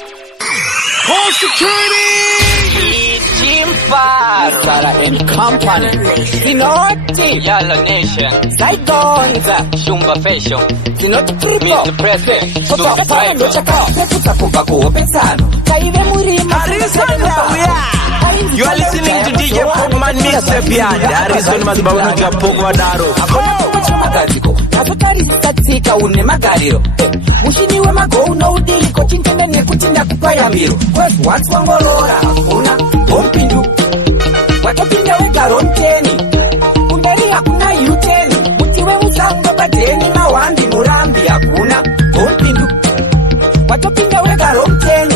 Home security! Sara and Company, Zinoti, Yellow Nation, Zaigonza, Shumba Fashion, Zinoti Triple, Mr. President, Super Prime, Peputa Kubaku, Pesano, Kaive Murima, You are listening to DJ Pokman Mr. Pianda, Arizona Mazbabu Japokwa Daro. Magaziko, Nakutari Katika une Magariro, Mushiniwe Mago, no Diliko, Chintana Nekutina Kupayamiro, what's Wangolora, Una, Pompindu, Watopinda Wegaronteni, Kundari Hakuna Yuteni, Mutiwe Musanga Badeni, Mawandi Murambi Hakuna, Pompindu, Watopinda Wegaronteni,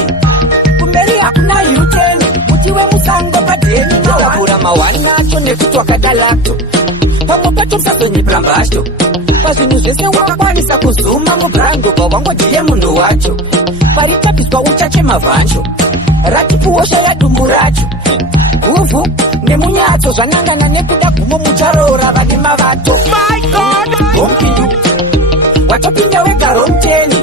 Kundari Hakuna Yuteni, Mutiwe Musanga Badeni, Mawabura Mawana, Chonekutwa Kadalakto. Pamopato msaso ni plambasto Pazinu zese wakwanisa kuzuma Mubrando kwa wango jie mundu wacho Paritapiswa uchache mavancho Ratipuosha ya dumuracho Uvu, nemunyato Zananga na nekuda kumo mucharora Vani mavato My God! Pompindu Watopinja weka romteni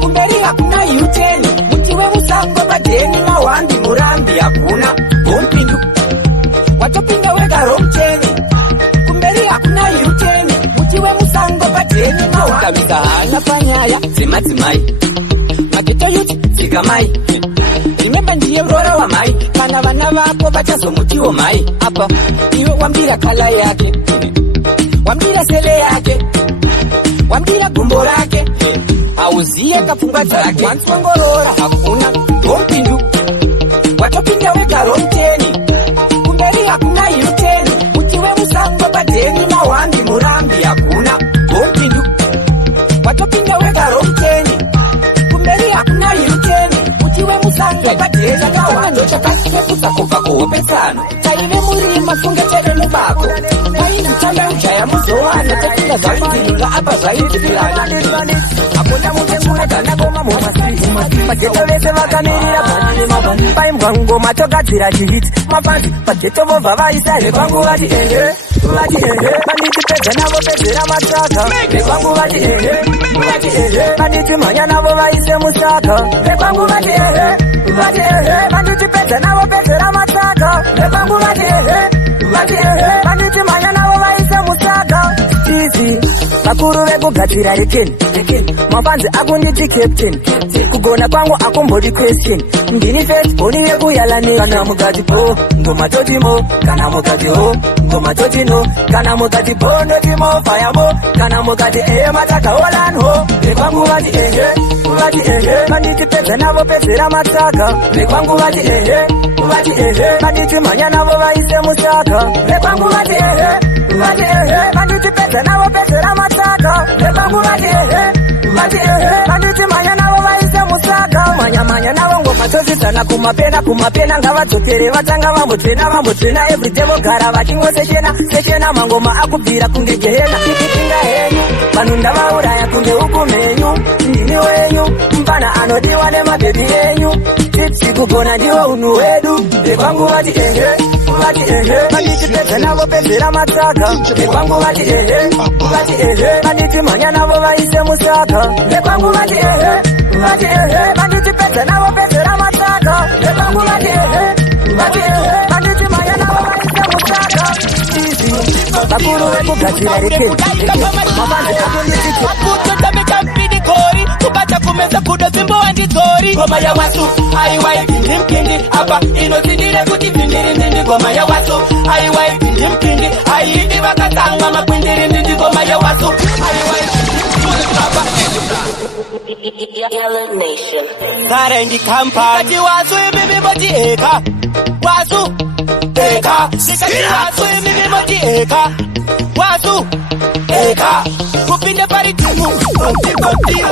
Kumberi hakuna yuteni Mutiwe musango badeni Mawandi murambi hakuna Pompindu Watopinja weka romteni Hakuna yuteni, mutiwe musango pateni mawa Kamisa panyaya, zimatimai Makito yuti, zigamai Remember ndiye mrora wa mai Pana vana vako bachazo mutiwo mai Apa, iwe wambira kala yake Wambira sele yake Wambira gumbo lake Auzie kafunga zake Wantu wangorora, hakuna Pompindu Watopinja weka romteni Kumberi hakuna yuteni Mutiwe musango badeni Mawandi murambi hakuna Pompindu Watopinja weka romteni Kumberi hakuna yuteni Mutiwe musango badeni Mawando chakasi kuta kupako pesano Taile murima funge tele mubako Waini mchanda uchaya muzoana Tekinga zaidi nga apa zaidi vilana Akuna mutenguna dana goma mwasiri Pageto lese wakanirira panini mabani Pai mwango matoka tira jihiti Mafansi pageto vova vaisa Lepangu vati Vati Paniti peza navo pezera mataka Lepangu vati Paniti manya navo vaise musaka Lepangu vati Vati Paniti peza navo pezera mataka Lepangu vati Paniti manya navo vaise musaka Easy Makuru veko gatira rekeni Mafanzi akunditi captain Kugona kwangu akumbodi question Mdini face poni yeku yalani Kana mugati po, ngoma toti mo Kana mugati ho, ngoma toti no Kana mugati po, noti mo, fire mo Kana mugati mataka olan ho Lekwangu vati Maniti peze navo pezera mataka Lekwangu vati Maniti manya navo vaise musaka Lekwangu vati Maniti peze navo pezera mataka Lekwangu vati Maniti manya navo vaise musaka Manya navo ngoma tozi sana kumapena Ngava dzokere vatanga vambotena Everyday vogara vachingo sechena Mangoma akubvira kunge gehena Inga henyu, vanhu ndavauraya kunge hukumenyu Ndini wenyu, mpana anodiwa nemabebi enyu Tipsi kugona ndiwo unhu wedu Lekwangu vati Maniti peze navo pezera mataka Lekwangu vati Maniti manya navo vaise musaka Lekwangu vati Maniti peze navo pezera mataka Lekwangu vati Maniti manya navo vaise musaka Bakuru weku gatira rekeni Mamanzi akunditi Wakuto tameka mpidi kori Kupata kumeza kudo zimbo wandi tori Goma ya wasu, aiwai kingi Apa inozindire kuti pindiri Goma ya wasu, aiwai kingi Aidi wakatanga makwindiri Goma ya wasu, aiwai Yellow Nation Sara indi Company Nikati wasu ibibi moti eka Wasu Eka Nikati wasu ibibi moti eka Wasu Eka Kupinde paritumu Konti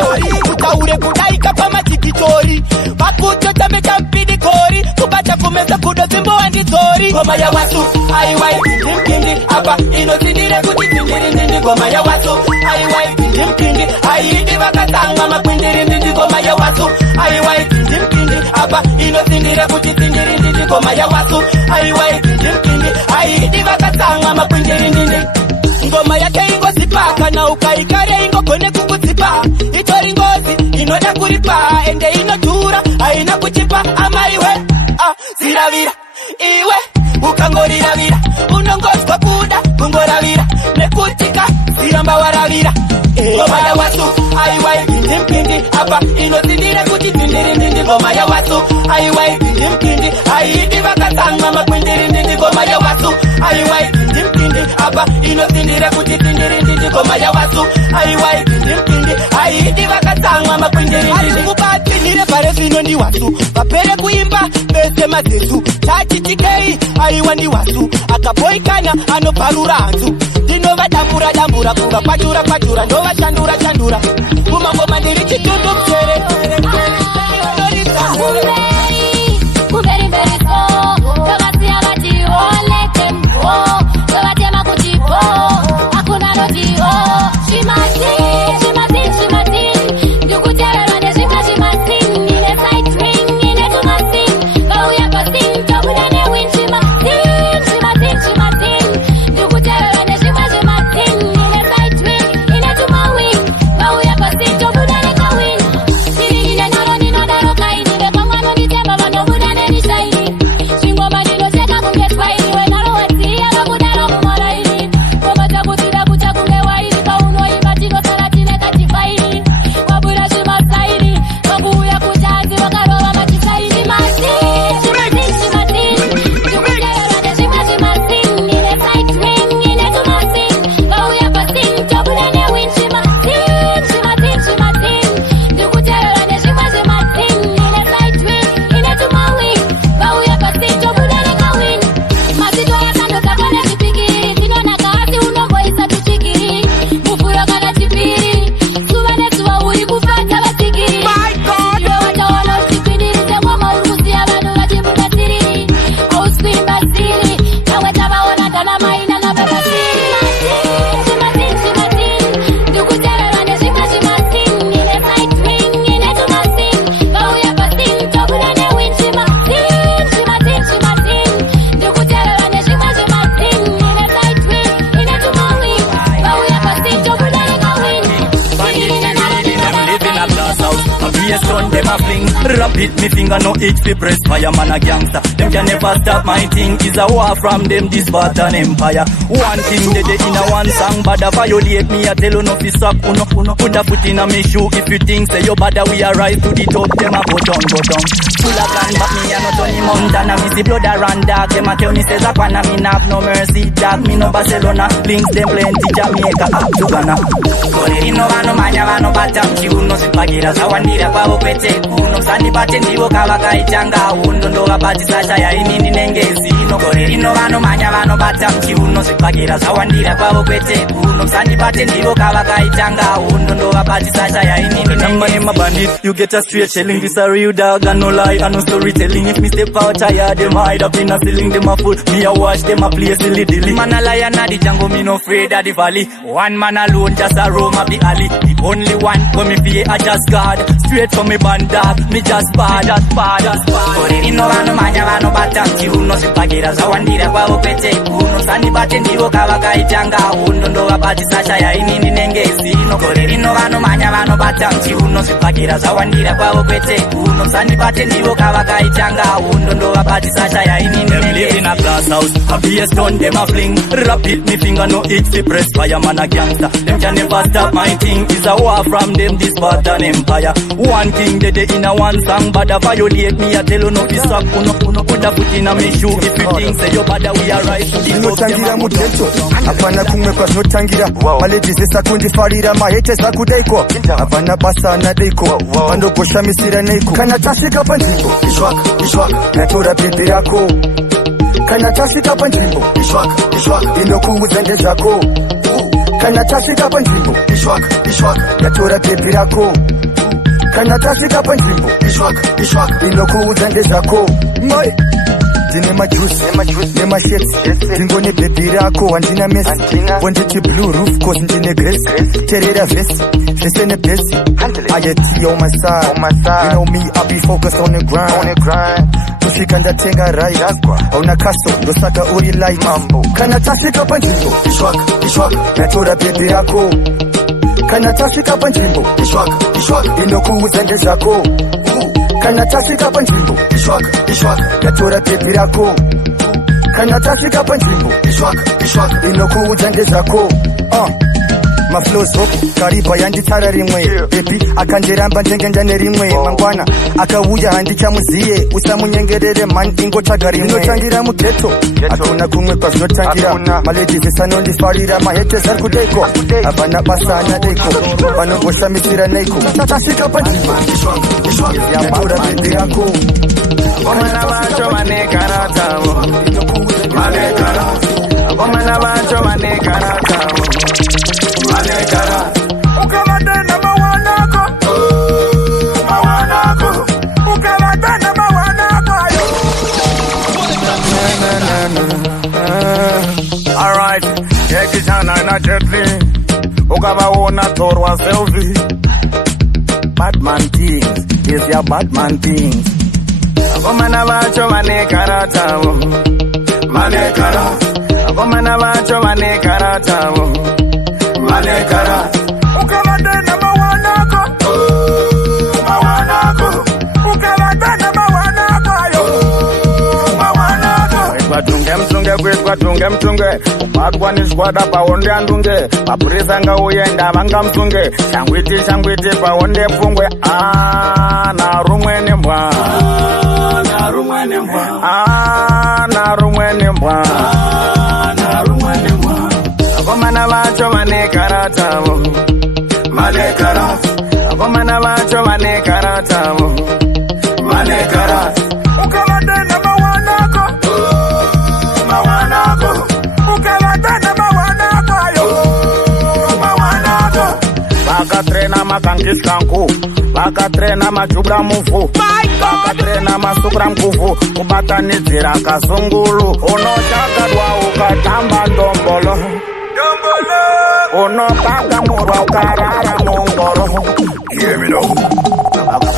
Utaure kudaika pama tikitori Makucho tameka mpidi kori Kupata kumeza kudo zimbo wandi tori Goma ya wasu Aiwai kingi Apa inozindire kuti pindiri Goma ya wasu Aiwai kingi Aidi wakatanga makwindiri Goma ya wasu Aiwai kingi Apa inozindire kuti pindiri Goma ya wasu Aiwai kingi Aidi wakatanga makwindiri Ngoma yake ingozipaka na ukaikare ingogone kukutsipa Itori ngozi inoda kuripa ende inotura ziravira iwe ukangoriravira unongozwa kuda kungoravira nekutika ziramba waravira ngoma ya wasu aiwai pindi apa inotindira kuti tindirindindi ngoma ya wasu aiwai pindi aidi vakatanga makwindirindindi ngoma ya wasu aiwai pindi apa inotindira kuti tindirindindi ngoma ya wasu aiwai pindi aidi vakatanga makwindirindindi kubatinire pare zvino ndi wasu papere kuimba bese mazesu tachitikei aiwa ndi wasu akaboikana anoparura hanzu ndinova dambura kuva kwachura ndova chandura kumangoma ndiri chitundu msere Rapid, me finger no itch fi press fire, man a gangster. Them can never stop my thing. Is a war from them, this Spartan empire. One thing they in a one song, but a violate me, I tell you no fi suck. Uno put a foot in a me shoe. If you think say you bother, we arrive to the top. Them a go down. Full of gun, but me a no Tony Montana. Me see blood a run dark. Them a tell me says a Aquana, me have no mercy. Dark me no Barcelona. Links them plenty Jamaica up to Ghana. Correrino vano manya vano batam chiuno sipagira zawandira kwavo kwete kuno sani bate ndivo kavakaitanga undo ndova bati sasha ya inini nengezi ino correrino vano manya vano batam chiuno sipagira zawandira kwavo kwete kuno sani bate ndivo kavakaitanga undo ndova bati sasha ya inini nengezi. My bandit, you get a straight shelling. This a real dog and no lie and no storytelling. If me step out tired, them hide up in a ceiling. Them a fool, me a watch them a play silly dilly. Man a lion at the jungle, me no afraid of the valley. One man alone just a roam up the alley. The only one for me fear I just God. Straight from me band dog, me just bad. Correrino vano manya vano batam chiuno sipagira zawandira kwavo kwete kuno sani bate ndivo kavakaitanga undo ndova bati sasha ya inini nengezi ino correrino vano manya vano batam chiuno sipagira zawandira kwavo kwete kuno sani bate ndivo kavakaitanga undo ndova bati sasha ya inini nengezi. Them live in a glass house, a BS done them a fling. Rapid me finger no itch fi press fire, man a gangster. Them can never stop my thing. Is a war from them, this Spartan empire. One king they in a one song, but a violate me, I tell you no this up. Uno put a foot in a me shoe. If you think say you bother, we are right to the top. Tangira muteto, apana kumwe kwa no tangira. Maleji zesa kundi farira, mahete za kudeiko. Apana basa na deiko, mando posha misira neiko. Kana tashika panjimbo, ishwak, natura bibi yako. Kana tashika panjimbo, ishwak, inoku uzende zako. Kana tashika panjimbo, ishwak, natura bibi yako. Kana tashika panjimbo, ishwak, inoku uzende zako. Moi Dine ma juice, ne ma shit. Dingo ne baby rako, andina mess. Wanditi blue roof, cause ndine grace. Terera vest, face in the best. I get tea on my side. You know me, I be focused on the grind. Tushika ndatenga right. Ona kaso, dosaka uri light. Kana tashika panjimbo, ishwak, natura baby rako. Kana tashika panjimbo, ishwak, inoku uzende zako. Kana tashika panjimbo, yatora pepi rako kana tasvika panzvimbo inokuudza ndezvako maflows hope kariba yanditsara rimwe pepi akandiramba ndengenda nerimwe mangwana akauya handichamuziye usamunyengerere man ingotsvaga rimwe inotangira mugeto hakuna kumwe kwazinotangira maladies isanondifarira mahetes ari kudeiko havana basa ana deiko vanongoshamisira neiko tasvika panzvimbo yatora pepi rako Omana bacho manekaratawo Manekara Omana bacho manekaratawo Manekara Ukamatena mawanako Mawanako Ukamatena mawanako Alright, yekishana na jetli Ukabaona torwa selfie Batman things, is your Batman things Akomana bacho manekaratawo Manekara Akomana bacho manekaratawo Manekara Ukamatena mawanako Mawanako Ukamatena mawanako Mawanako Kwetwatunge mtunge Ubatwanishwada paonde andunge Papurisa nga uyenda vanga mtunge Shangwiti paonde pfungwe narumwene mbwa narumwene mbwa Akomana bacho manekaratawo Manekara Akomana bacho manekaratawo Manekara Ukamatena mawanako Mawanako Ukamatena mawanako Mawanako Vakatrena makankiskanku Vakatrena majubra mufu Vakatrena masukra mkufu Kubatanidzira kasungulu Unochakadwa ukatamba ndombolo Unopakamurwa ukarara mungoro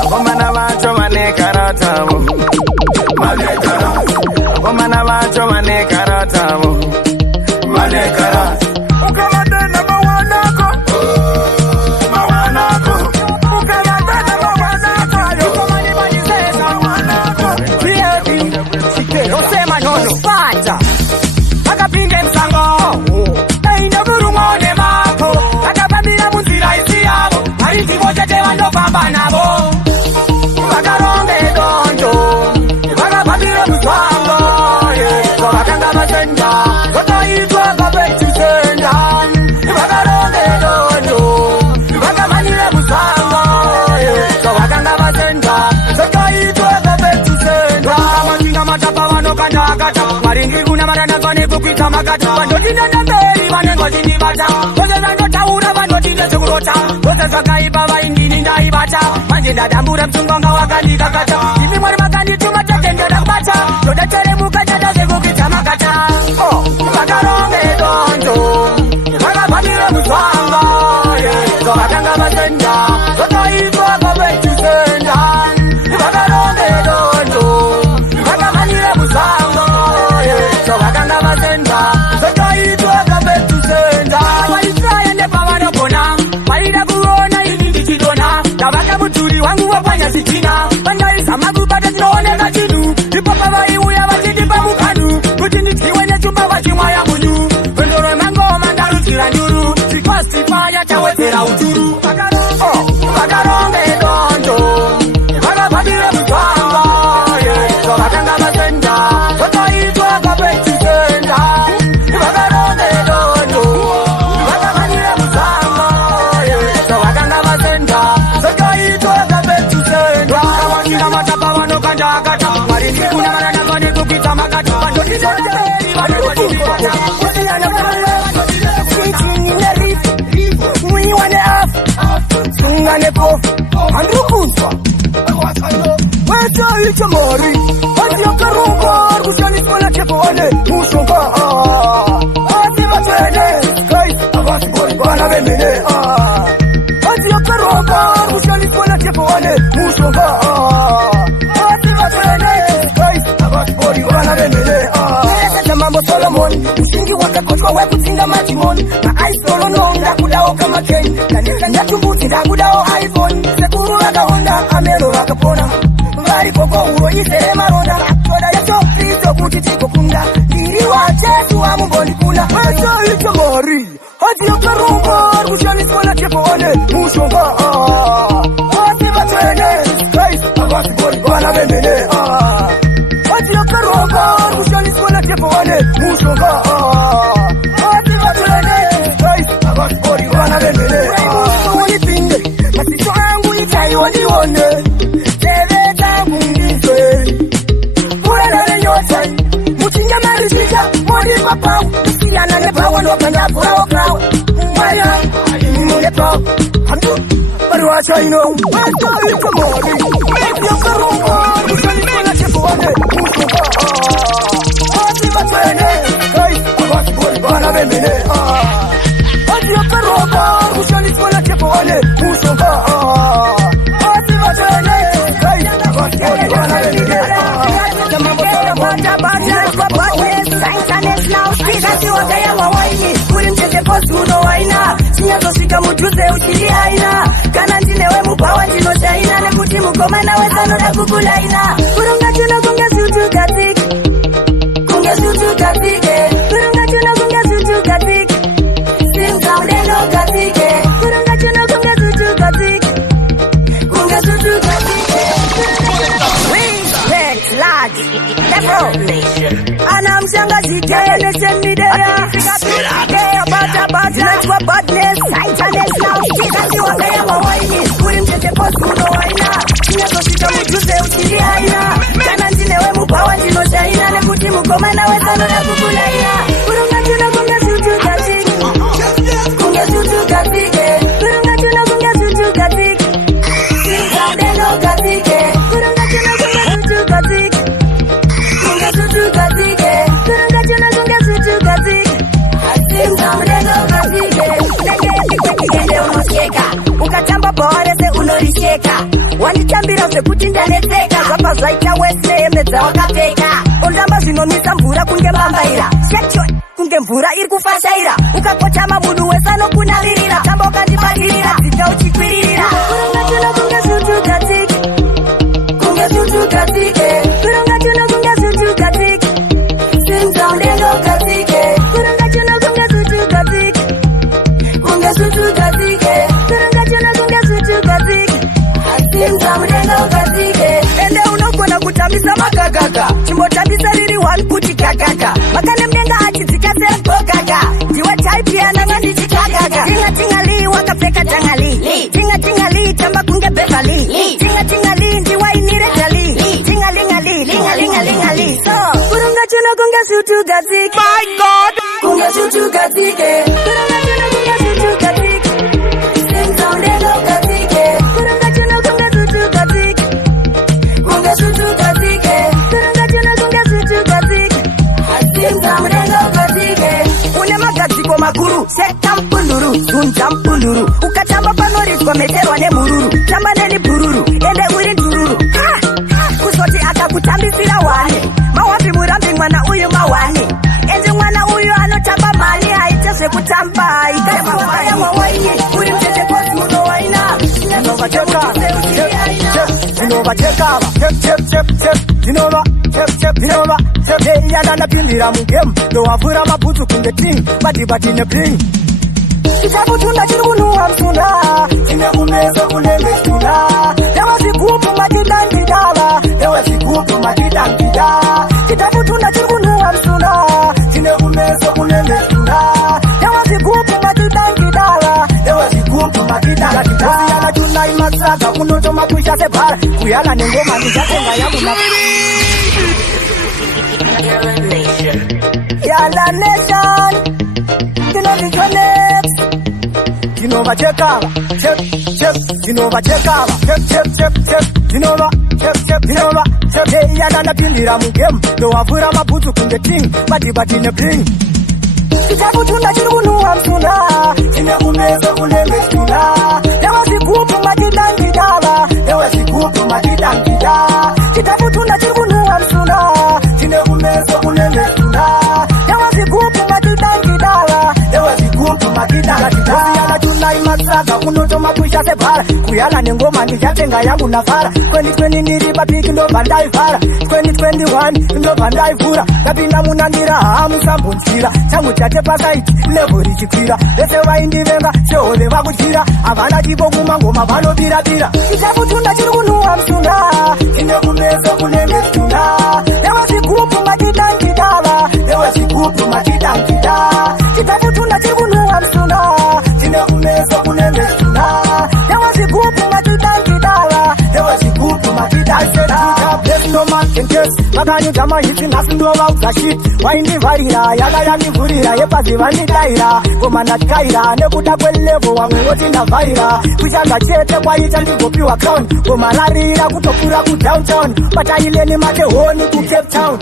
Akomana bacho manekaratawo Manekara Akomana bacho manekaratawo Manekara Ukamatena mawanako Mawanako Ukamatena mawanako Ukomani banyizeza mawanako Baby, chike, osema nono Fata Akapinge msango Inogurumone mako Akapambira munzira isi yabo Hariti mochete vandopamba nabo Vakaronge dondo Vakapambira msango Vakanga matenda Vakaitwa kapeti senda Vakaronge dondo Vakamanira msango Vakanga matenda Vakaitwa kapeti senda Machinga matapa vanokanda akata Maringi kuna maranazwa nekukita makata Vandotinenda mberi vanengo chindibata Vose vandotaura vandotinda sekurota Vose zvakaipa vaindini ndaibata Manje ndadambura msungonga wakandikakata Imi mwari makandituma tatendera kubata Todateremuka chata sekukita makata Vakaronge dondo Vakapambira muzvanga Vakanga matenda Vakaitwa kapeti senda Vakaronge dondo Vakamanira muzvanga Vakanga matenda Vakaitwa kapeti senda Vaisaya nepavanogona Vaida kuona ini ndichidona Ndavaka mudhuri wangu wapanya sitina Vandaizama kubata tinooneka chinhu Ipapa vaiuya vachindipa mukanu Kuti ndidyiwe nechumba vachimwaya munyu Vendoro mangoma ndarutira nduru Sikosifaya chawedzera uturu Vakaronge dondo Vakapambira muzvanga Vakanga matenda Vakaitwa kapeti senda Vakaronge dondo Vakamanira muzvanga Vakanga matenda Vakaitwa kapeti senda Vakawandira matapa vanokanda akata Maringi kuna maranazwa nekukita makata Vandotitonderi vanokondibata Mwiwane afu Sungane pofu Andrukuzwa Weta icha mori Hati ya karunga Kushaniswa na chepoane Mushonga Hati matene Guys Avasi bori bana bemene Hati ya karunga Kushaniswa na chepoane Mushonga Hati matene Guys Avasi bori bana bemene Kata mambo Solomon Usingi wakakochwa wekutinga majimon Na aisolo nonda kudao kama Ken Kanisa ndatumbuti ndakudao iPhone Sekuru waka Honda Amero waka pona Vari ikoko uro isere maronda toda yeso kristo kuti tikokunda ndiri wachetu wa mumboni kuna asa icho mori hati yokarumba kushaniswa na tepone mushonga hati batwene Christ abasi bori bana bembele hati yokarumba kushaniswa na tepone mushonga hati batwene Christ abasi bori bana bembele wani pinde masito angu itai wani one teve tangu ndizwe kurelele nyosai mutinga marishisha mwani mapau Yana ne power no can have power crowd. Why am I power? I'm but what I know. I saw it tomorrow. Make your car. You can even let you go on it. What's the matter? Guys, I was born for a minute. What's your car? You can even let you go on it. What's the matter? Guys, I was born for a minute. Sinyazoshika mutuze uchili haina kana ndinewe mupawa ndinoshaina nekuti mukomana wezanoda kukulaina kurunga chuno kunge sutu katike kurunga chuno kunge sutu katike simkaudeno katike kurunga chuno kunge sutu katike Ana mshangazi tele semidea Zinachua badness Saitanes now Kasi wakaya mawaini Kuri mtete postu no waina Sinyazoshika mutuze uchili haina Kana njinewe mupawa njino shaina Nekuti mukomana wezano na kukulaina Kurunga chuno kunga sutu katike Kunga sutu katike Kurunga chuno kunga sutu katike Sinkaudeno katike Kurunga chuno kunga sutu katike Kunga sutu katike Kurunga chuno kunga sutu katike ukatamba pawarese unorisheka wanditambira zvekuti ndaneseka zvapa zvaita wese emedza wakapfeka ondamba zvinomisa mvura kunge mbambaira shekshon kunge mvura iri kufashaira ukakotama munhu wese anokunavirira tamba ukandibadirira dzita uchikwiririra kurunga chuno kunge sutu katike kunge sutu katike kurunga chuno kunge sutu katike simzaundendo katike kurunga chuno kunge sutu katike kunge sutu katike kurunga chuno kunge sutu katike simzaundendo katike ende unogona kutambisa magagaga chimbotambisa riri one kuti kakaka makane mdenga achidzika serikokaka ndiwe type yananga ndichikagaga tingatingali wakapfeka tangali tingatingali tamba kunge Beverly tingatingali ndiwainiretali tingalingali lingalingalingali so kurunga chuno kunge sutu katike my god kunge sutu katike kurunga chuno kunge sutu katike simzaundendo katike kurunga chuno kunge sutu katike kunge sutu katike kurunga chuno kunge sutu katike simzaundendo katike une magadziko makuru setampunduru zunzampunduru ukatamba panorizwa meterwa nemururu tamba neni bururu ende uri ntururu kuzoti akakutambisira wane mawapi murambi mwana uyu mawane ende mwana uyu anotamba mani haite zvekutamba ikavaya mwawaini uri mtete kozuno waina Zinova yandanapindira mugemu ndowavhura mabhutsu kunge ting badhibati nebling chichakutunda chiri kunhuhwa msuna chine kumeso kunenge suna yavazvigupu matidandidava yavazvigupu matidandida chichakutunda chiri kunhuhwa msuna chine kumeso kunenge suna yavazvigupu matidandidava yavazvigupu matidandidasiyana tunai matsaga kunotomakusha sebhara kuyala nengoma ndichatenga yakuna Yala Nation, Dinova Connect, Dinova Chekava, Dinova Chekava, Dinova, yandanapindira mugemu ndowavhura mabhutsu kunge ting badhibati nebling chichakutunda chiri kunhuhwa msuna chine kumeso kunenge suna yavazvigupu matidandidava yavazvigupu matidandida chichakutunda chiri kunhuhwa msuna chine kumeso kunenge suna yavazvigupu matidandidava yavazvigupu matidandida siyana tunai matsaga kunotomakusha sebhara kuyala nengoma ndichatenga yangu nafara 2020 ndiri papiki ndobva ndaivhara 2021 ndobva ndaivhura ndapinda munandira hamusambonzira changu tate pasaiti levo richikwira vese vaindivenga sehove vakutyira havana chipo kumangoma vanobirabira chichakutunda chiri kunhuwa msunda chine kumeso kunenge msunda nevazvigupu matidangidava nevazvigupu matidangida chichakutunda chiri kunhuwa msunda chine kumeso kunenge msunda nevazvigupu matidangidava nevazvigupu matidangida vakanyudza mahitsi nhasi ndovaudza shit waindivharira yaka yandivhurira yepazi vandidaira gomanatyaira nekuda kwelevo wamwe woti ndavhaira kuchanga chete kwaita ndigopiwa crown gomararira kutopfuura kudowntown pataileni matehoni kucape town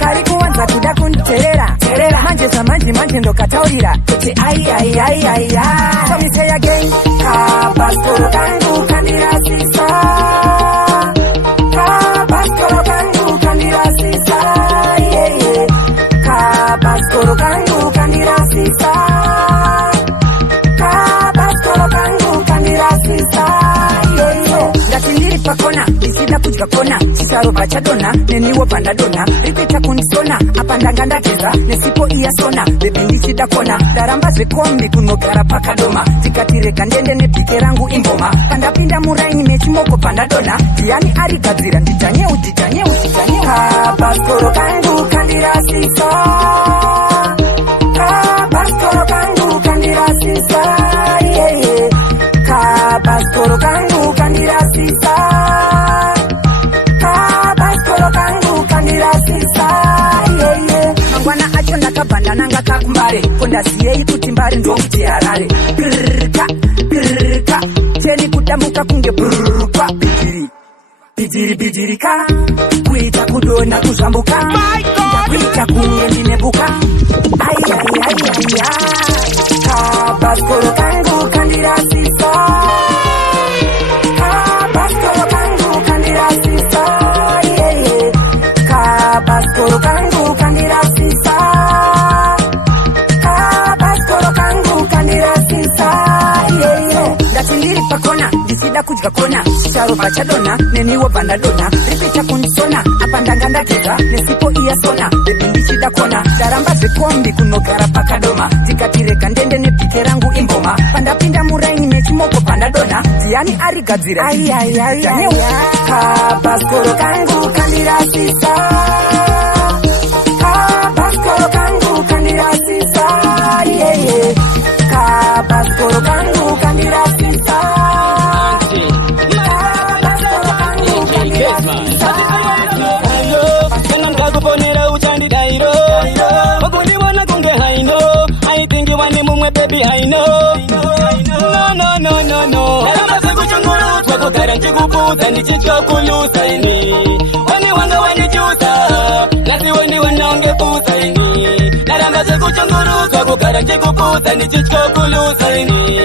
kari kuwanza kuda kunditerera manje ndokataurira kuti aiaiaiaia so me say again kabaskoro kangu kandirasisa kabaskoro kangu kandirasisa yeah, yeah. Kabaskoro kangu kandirasisa kabaskoro kangu kandirasisa yeah, yeah. Ndatindiri pakona ndisida kudya kona chisarobva chadona neniwo pandadona rikuita kundisona apa ndanga ndateza nesipo iyasona bebi ndisida kona ndaramba zvekombi kunogara pakadoma tikatirega ndende nebhike rangu imboma pandapinda muraini mechimoko pandadona ndiani arigadzira ndijanyeu kabaskoro kangu kandirasisa kabaskoro kangu kandirasisa yeah, yeah. Kabaskoro kangu kandirasisa kabaskoro kangu kandirasisa yeah, yeah. Mangwana acho ndakabhanda nanga kakumbare kondaziyei kuti mbari ndokuti harare grrka teni kudamuka kunge brrpa bidhirika kuita kudona kuzvambuka kuita kunge ndinebuka aiaiaiaia kabaskoro kangu kandirasisa kabaskoro kangu kandirasisa yeah, yeah. Kabaskoro kangu kandirasisa kabaskoro kangu kandirasisa yeah, yeah. Ndatindiri pakona ndisida kudya kona chisarobva chadona neniwo pandadona rikuita kundisona apa ndanga ndateza nesipo iyasona bebi ndichida kona ndaramba zvekombi kunogara pakadoma tikatirega ndende nebhike rangu imboma pandapinda muraini mechimoko pandadona ndiani arigadzira kabaskoro kangu kandirasisa kabaskoro kangu kandirasisa yeah, yeah. Kabaskoro kangu kandirasisa kuponera uchandidairo wakundiwana kunge haino aitingiwani mumwe bebi haino no naramba sekuchungurudzwa kugara nchikubuza ndichichokulusaini wani wanga wanichusa nasiwoni wanaongefusaini naramba sekuchungurudzwa kugara nchikubuza ndichichokulusaini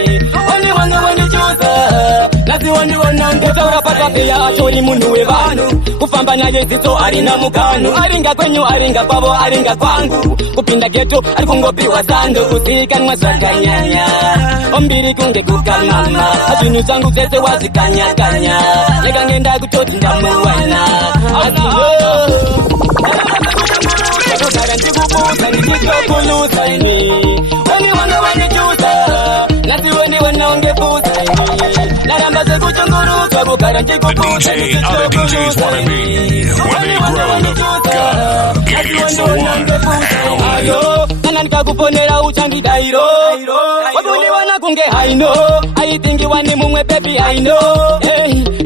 wani wanga wanichusa nasiwoni wanaongetaura patapeya achoni munhu wevanhu kufamba naye zitso arina mukanu aringa kwenyu aringa kwavo aringa kwangu kupinda geto ari kungopiwa sando kuzikanwa zvakanyanya ombiri kunge kukamama zvinhu zvangu zvese wazvikanyakanya nekangenda kutoti ndamuwana asigara ndikubuza ndichitokulusaini weni wanga wanichusa nasiweni wanaongefusaini naramba sekuchungurudzwa kugara ndikubuza ayo kana ndikakuponera uchandidairo wakundiwana kunge haino aitingiwani mumwe bebi haino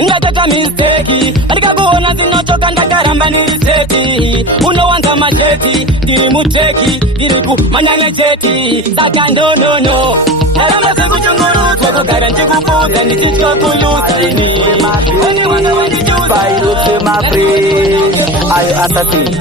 ngatata misteki andikakuona zinochoka ndakaramba niriseti unowanza macheti ndiri muteki ndiri kumanyanejeti saka nonono naramba sekuchungurudzwa kugara ndikubuza ndichitokulusaini weni wanga wandichusa ayo asasi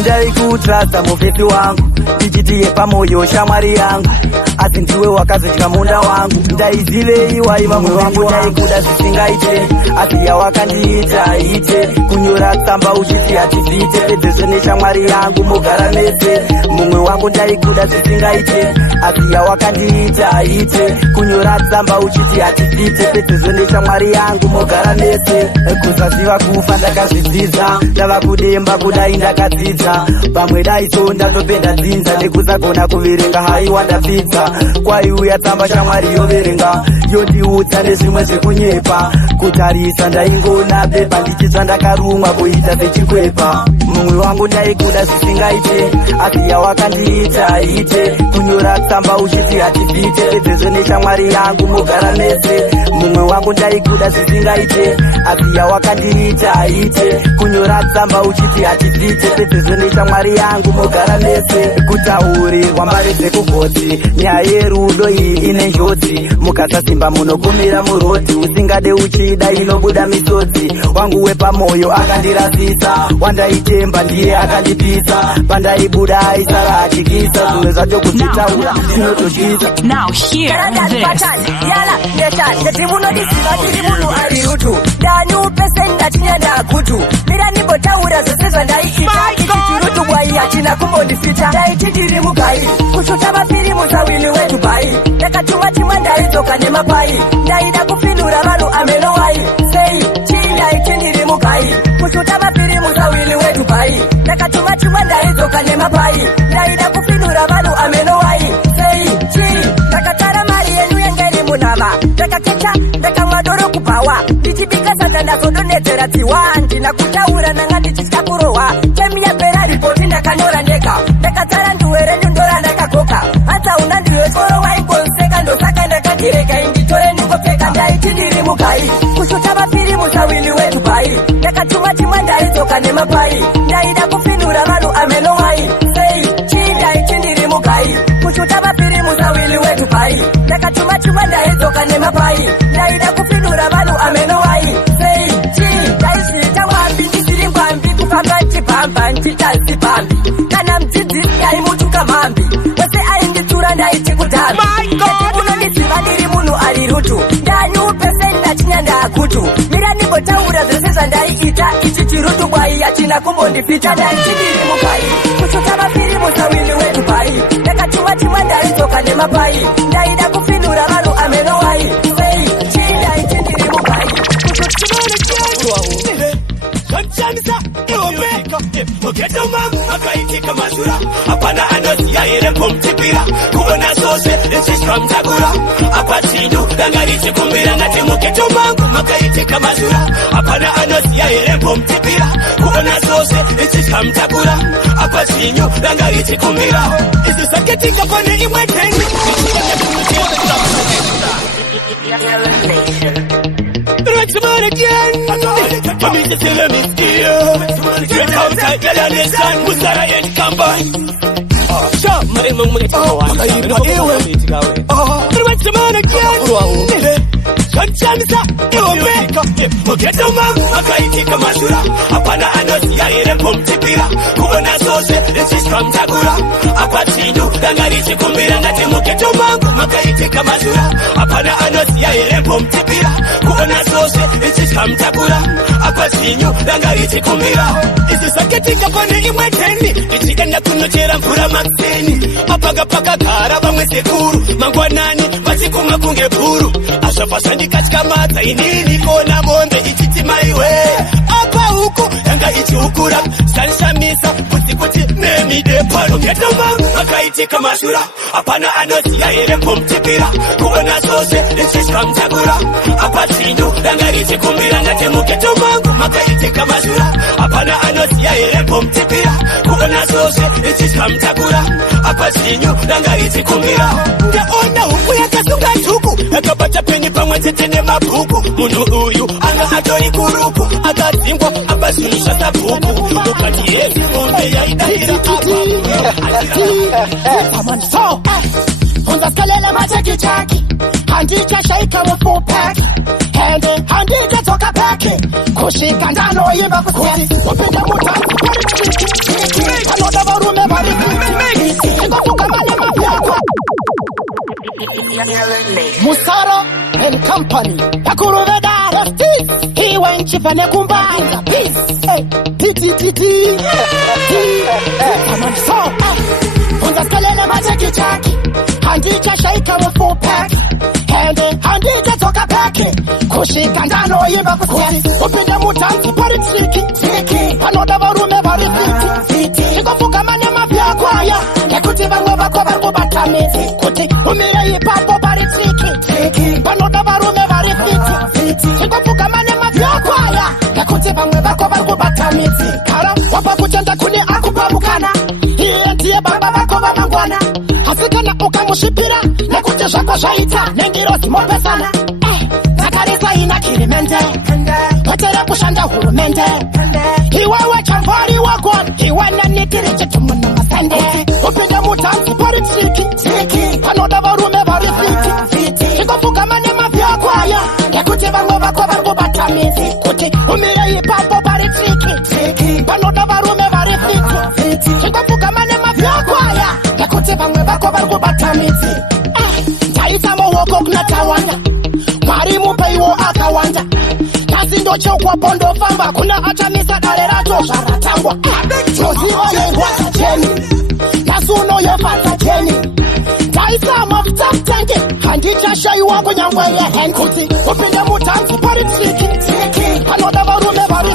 ndaikutrasta mufesi wangu ndichitiye pamoyo shamwari yangu, asi ndiwe wakazodya munda wangu. Ndaizivei waiva mwe wangu, ndaikuda zvisingaite, asi yawakandiita ite. Kunyora tsamba uchiti hatizviite, pedzeso neshamwari yangu mogara mese. Mumwe wangu ndaikuda zvisingaite, asi yawakandiita ite. Kunyora tsamba uchiti hatizviite, pedzeso neshamwari yangu mogara mese. Kusaziva kufa ndakazvidzidza, ndava kudemba kudai ndakadzidza. Pamwe daiso ndatopenda dzinza, nekusagona kuverenga haiwa ndapfidza. Kwaiuya tsamba shamwari yoverenga, yondiudza nezvimwe zvekunyepa. Kutarisa ndaingona pepa, ndichitsva ndakarumwa kuita sechikwepa. Mumwe wangu ndaikuda zvisingaite, asi yawakandiita ite. Kunyora tsamba uchiti hatibvite, pedzeso neshamwari yangu mogara mese. Mumwe wangu ndaikuda zvisingaite, asi yawakandiita ite. Kunyora tsamba uchiti hatibvite, pedzeso neshamwari yangu mogara mese. Kutaurirwa mbari dzekugotsi, nyaya yerudo iyi ine njodzi. Mukasasimba munokumira muroti, usingade uchida inobuda misodzi. Wangu wepamoyo akandirasisa, wandaitemba ndiye akandipisa. Pandaibuda aisara achikisa, zvimwe zvacho kuzvitaura zvinotoshisa. Now hear this. Yala ndeta ndetimunodisiva tiri munhu ari rutu. Ndani upese ndatinya ndakutu, mira nimbotaura zvose zvandaiita. Ichichirutu bwai hatina kumbondifita. Ndaiti ndiri mugai, kushuta mapiri musawili weDubai. Ndakatuma timwe ndaidzoka nemapai, ndaida kupindura vanhu amenowai. Sei chii ndaiti ndiri mugai, kushuta mapiri musawili weDubai. Ndakatuma timwe ndaidzoka nemapai, ndaida kupindura vanhu amenowai. Sei chii ndakatara mari yenu yengeri munhava, ndakaketa ndakamwa doro kubhawa. Ndichibika sanda ndazodonhedzera dziwa, ndina kutaura nanga ndichitya kurohwa. Chemi yapera ripoti ndakanyora ndega, ndakatara nduwe renyu ndora ndakagoka. Hanza una ndiwe tsoro waingonseka, ndosaka ndakatirega inditore ndingopfeka. Ndaiti ndiri mugai, kushuta mapiri musawili weDubai. Ndakatuma timwe ndaidzoka nemapai, ndaida kupindura vanhu amenowai. Sei chii ndaiti ndiri mugai, kushuta mapiri musawili weDubai. Ndakatuma timwe ndaidzoka nemapai, ndaida kupindura vanhu amenowai. Sei chii ndaizviita mwambi ndisiri ngwambi, kufamba nchibhamba nditasi bambi. Kana mudzidzisi aimutuka mhambi, wese ainditsura ndaiti kudhambi. Unondiziva ndiri munhu ari rutu, ndani upese ndatinya ndakutu. Mira nimbotaura zvose zvandaiita, ichi chirutu bwai hatina kumbondifita. Ndaiti ndiri mugai, kushuta mapiri musawili weDubai. Ndakatuma timwe ndaidzoka nemapai, ndaida kupindura vanhu amenowai. Sei chii ndaiti ndiri mugai, Kamchamisa iwopeka mugeto mamu makaitika mazura. Hapana anoziya here kumtipira, kuona zose zishamtakura. Apa chindu danga richikumbira, ngati mugeto mamu makaitika mazura. Hapana anoziya here kumtipira, kuona zose zishamtakura. Apa chindu danga richikumbira, izi saketika pane imwe teni. Yellow Nation. Tomorrow again, for me to see them is here. Get outside, get on the sun, Musara and combine. Sure, my mum will tell tomorrow again. Kamchamisa iwopeka mugeto mamu makaitika mazura. Hapana anoziya here kumtipira, kuona zose zishamtakura. Apa chindu danga richikumbira, ngati mugeto mamu makaitika mazura. Hapana anoziya here kumtipira, kuona zose zishamtakura. Apa chindu danga richikumbira, izi saketika pane imwe teni. Ichienda kunochera mvura makseni, apakapaka gara vamwe sekuru. Mangwanani vachikuma kunge puru, asvafashandi katyamadza inini kona mombe ichiti maiwe. Apa huku yanga ichiukura, sanishamisa kuti nemidepano. Geto mamu makaitika mazura. Hapana anoziya here kumtipira, kuona zose zishamtakura. Apa chindu danga richikumbira, ngati mugeto mamu makaitika mazura. Hapana anoziya here kumtipira, kuona zose zishamtakura. Apa chindu danga richikumbira. Ndaona huku yakasunga tuku, yakabata peni pamwe tete nemabhuku. Munhu uyu anga atori kuruku, akadzingwa abasunisha sabhuku. Ukati yezi mombe yaidahira apa. So, unzaskalela macheki-cheki, handichashaika we full pack. Handi handidzoka peki, kushika ndano yimba kuti upinde mutanzi pari panoda varume vari ikofuka mane mapyakwa Musaro and Company Pakuruveda Rastis He went chip and a combined peace T So Ungaskalele macheki chaki Handika shaika wa full pack Handika toka paki Kushika ndano yimba kuti upinde mutanzi pari triki panoda varume vari fiti ikofuka mane mapyakwa Nekuti vanwe vako vari kubatamizi kuti umire ipapo pari triki panoda varume vari fiti ikofuka mane mapyakwaya nekuti vamwe vako vari kubatamizi kara wapa kutenda kuni akupamukana iye ndiye baba vako vamangwana asi kana ukamushipira nekuti zvako zvaita nengirozi mopesana takarisa ina kirimente wetere kushanda hurumende iwewe chamvari wagona iwe nanikiri chitumuna masende upinde mutanzi pari triki panoda varume vari fiti ikofuka mane mapyakwaya nekuti vamwe vako vari kubatamizi kuti umire ipapo pari triki panoda varume vari fiti ikofuka mane mapyakwaya nekuti vamwe vako vari kubatamizi taisa mawoko kuna tawanda Mwari mupeiwo akawanda Kasi ndochokwa pondo famba Kuna achamisa dare rato sharatangwa Joziwa yengwata jeni Nasuno yefata jeni Taisa mafuta mtenge Handicha shayi wangu nyangwe ye henkuti Upinde mutanzi pari triki Panoda varume vari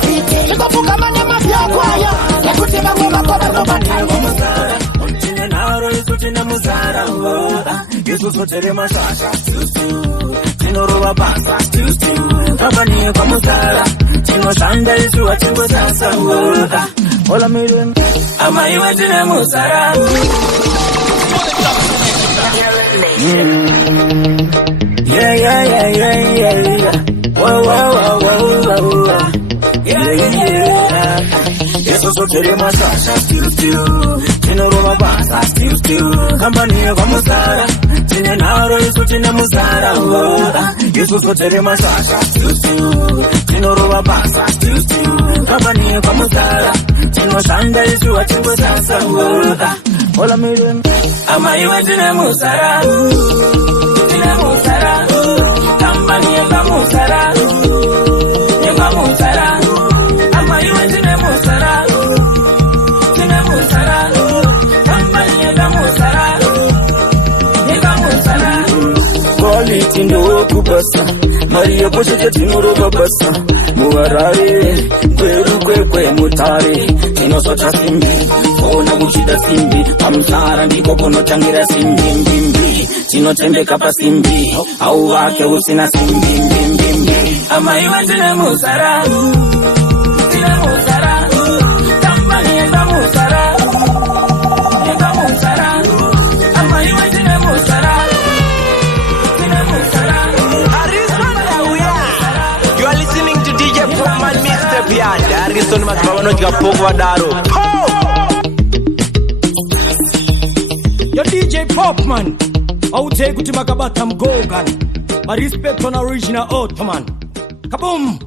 fiti Ikofuka mane mapyakwaya Nekuti vangwe vako vako batangu Untine naro isutine muzara Yesu sotere mashasha Tinoroba basa Kabani kwa muzara Tinoshanda isu wa chingo sasa Ola miren Ama iwe tine muzara Yeah Wow Yeah Yesu sotere mashasha Tinoroba basa Kabani kwa muzara Tine naro isu tine muzara Yesu sotere mashasha Tinoroba basa Kabani kwa muzara Tinoshanda isu wa chingo sasa Ola miren Ama iwe tine muzara Tine muzara Kabani kwa muzara Yemba muzara Ama iwe tine muzara Tine muzara Kabani kwa muzara Quality ndo kubasa Maria poshete tinoroba basa Muharare Kwe mutare Tinosota simbi Ona buchida simbi Pamsara ndiko ponotangira simbi Tinotembeka pa simbi Au wake usina simbi Ama iwe tine musara Tine musara Tambani enda musara Enda musara Ama iwe tine musara You are listening to DJ Popman Mr. Pianda Harrison Mazbabano Jikapogo Wadaro Yo DJ Popman Aute kuti makabata mgogan My respect on original Ottoman Kaboom